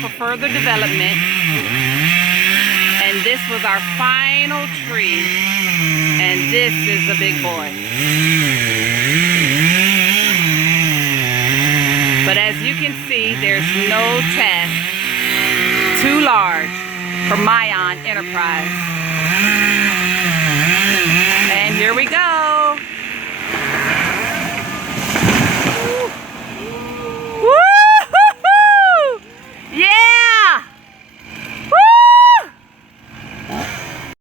for further development. And this was our final tree. And this is a big boy. But as you can see, there's no task too large for Mayan Enterprise. And here we go.